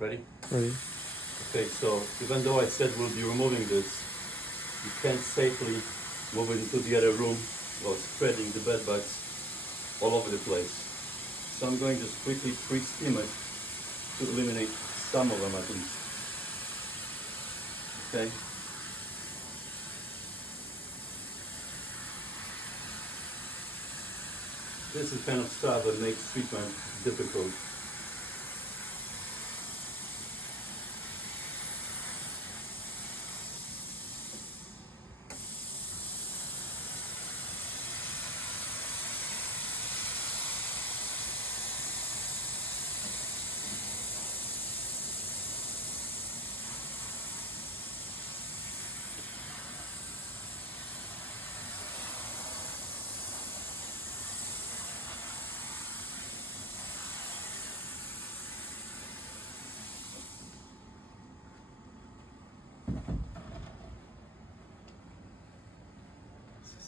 Ready? Ready? Okay, so even though I said we'll be removing this, you can't safely move it into the other room while spreading the bed bugs all over the place. So I'm going to just quickly pre-steam it to eliminate some of them at least. Okay? This is kind of stuff that makes treatment difficult.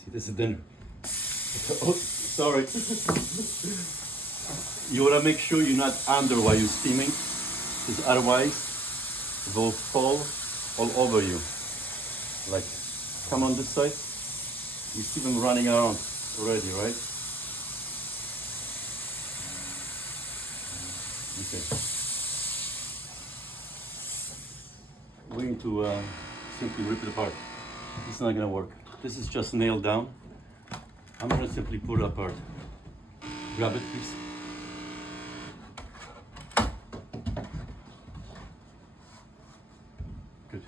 See, this is dinner. Oh, sorry. You want to make sure you're not under while you're steaming, because otherwise they'll fall all over you. Like, come on this side. You see them running around already, right? Okay. We need to simply rip it apart. It's not gonna work. This is just nailed down. I'm gonna simply pull it apart. Grab it, please. Good.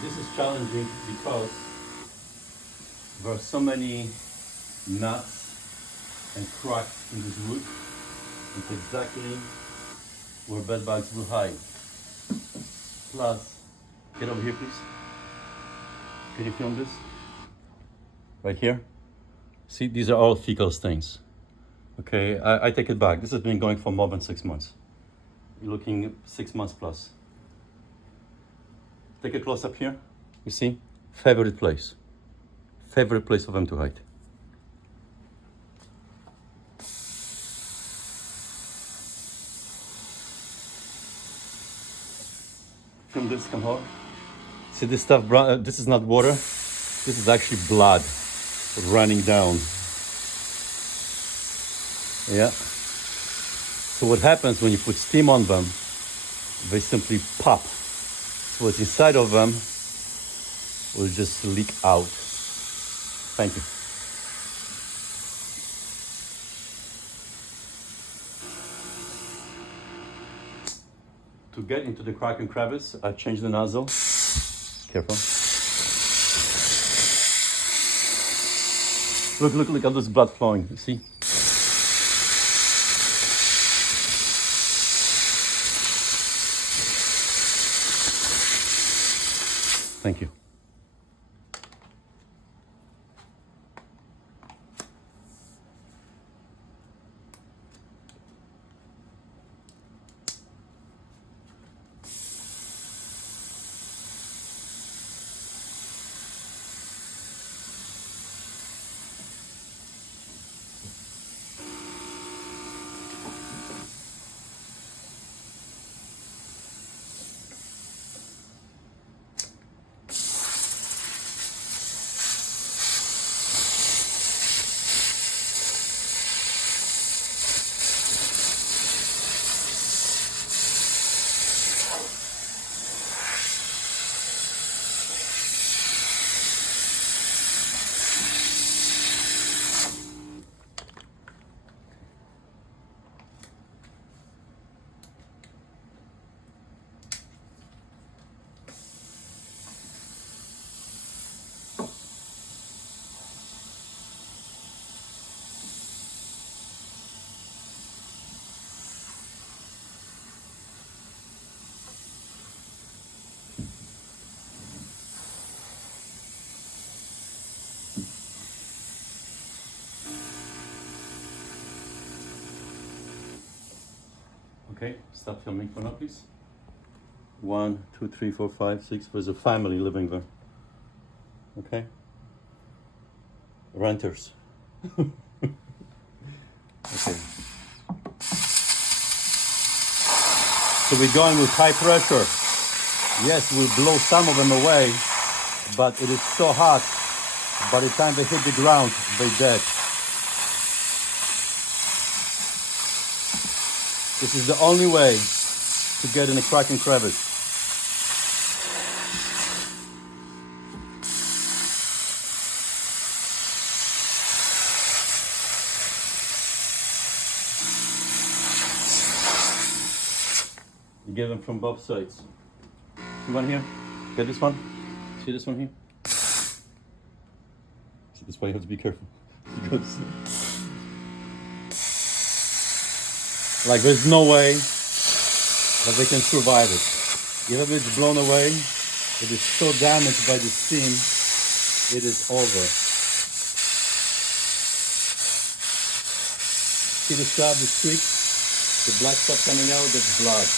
This is challenging because there are so many nuts and cracks in this wood. It's exactly where bed bugs will hide. Plus, get over here please. Can you film this? Right here? See, these are all fecal stains. Okay, I take it back. This has been going for more than 6 months. You're looking 6 months plus. Take a close up here. You see? Favorite place. Favorite place for them to hide. Film this, come over. See this stuff, this is not water. This is actually blood running down. Yeah. So what happens when you put steam on them, they simply pop. So what's inside of them will just leak out. Thank you. To get into the crack and crevice, I changed the nozzle. Careful. Look at this blood flowing, you see? Thank you. Okay, stop filming for now, please. 1, 2, 3, 4, 5, 6. There's a family living there. Okay. Renters. Okay. So we're going with high pressure. Yes, we'll blow some of them away, but it is so hot. By the time they hit the ground, they're dead. This is the only way to get in a crack and crevice. You get them from both sides. See one here? Get this one? See this one here? See, this why you have to be careful. Because like there's no way that they can survive it. If it's blown away, it is so damaged by the steam, it is over. See the scab, the streak? The black stuff coming out, that's blood.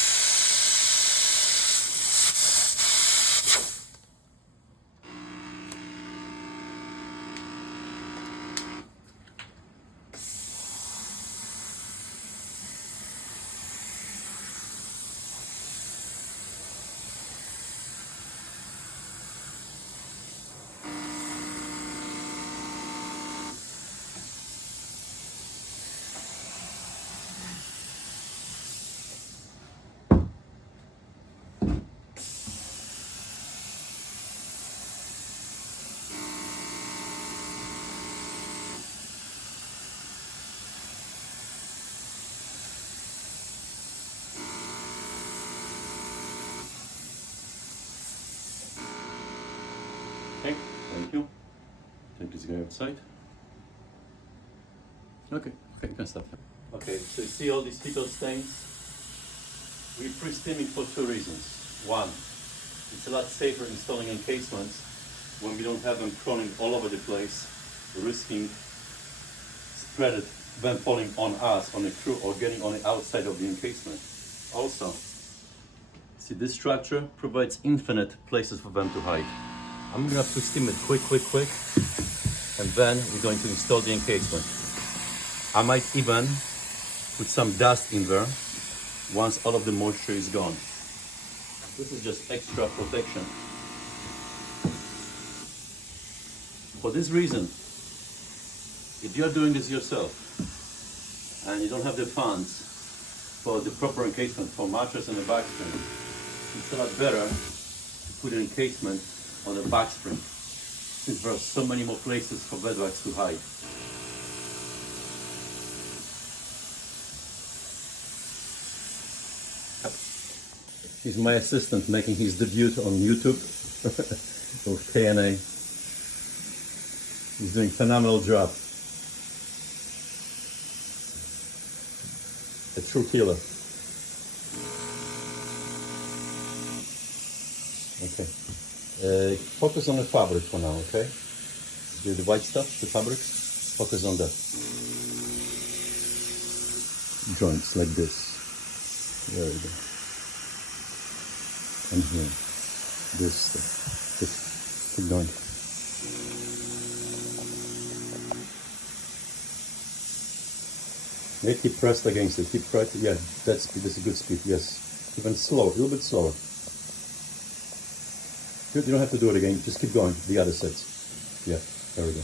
Okay, thank you. Take this guy outside. Okay, you can stop. Okay, so you see all these fecal stains? We pre-steam it for two reasons. One, it's a lot safer installing encasements when we don't have them crawling all over the place, risking spread it, them falling on us, on the crew, or getting on the outside of the encasement. Also, see, this structure provides infinite places for them to hide. I'm gonna pre-steam it quick, and then we're going to install the encasement. I might even put some dust in there once all of the moisture is gone. This is just extra protection. For this reason, if you're doing this yourself and you don't have the funds for the proper encasement for mattress and a back spring, it's a lot better to put an encasement on a back spring, since there are so many more places for bedbugs to hide. He's my assistant making his debut on YouTube with KNA. He's doing a phenomenal job. A true killer. Okay. Focus on the fabric for now, okay? The white stuff, the fabrics, focus on that. Joints like this. There we go. And here. This stuff. Just keep going. Yeah, keep pressed against it. Keep pressed. Yeah, that's a good speed. Yes. Even slower, a little bit slower. Good, you don't have to do it again. Just keep going. The other sets. Yeah, there we go.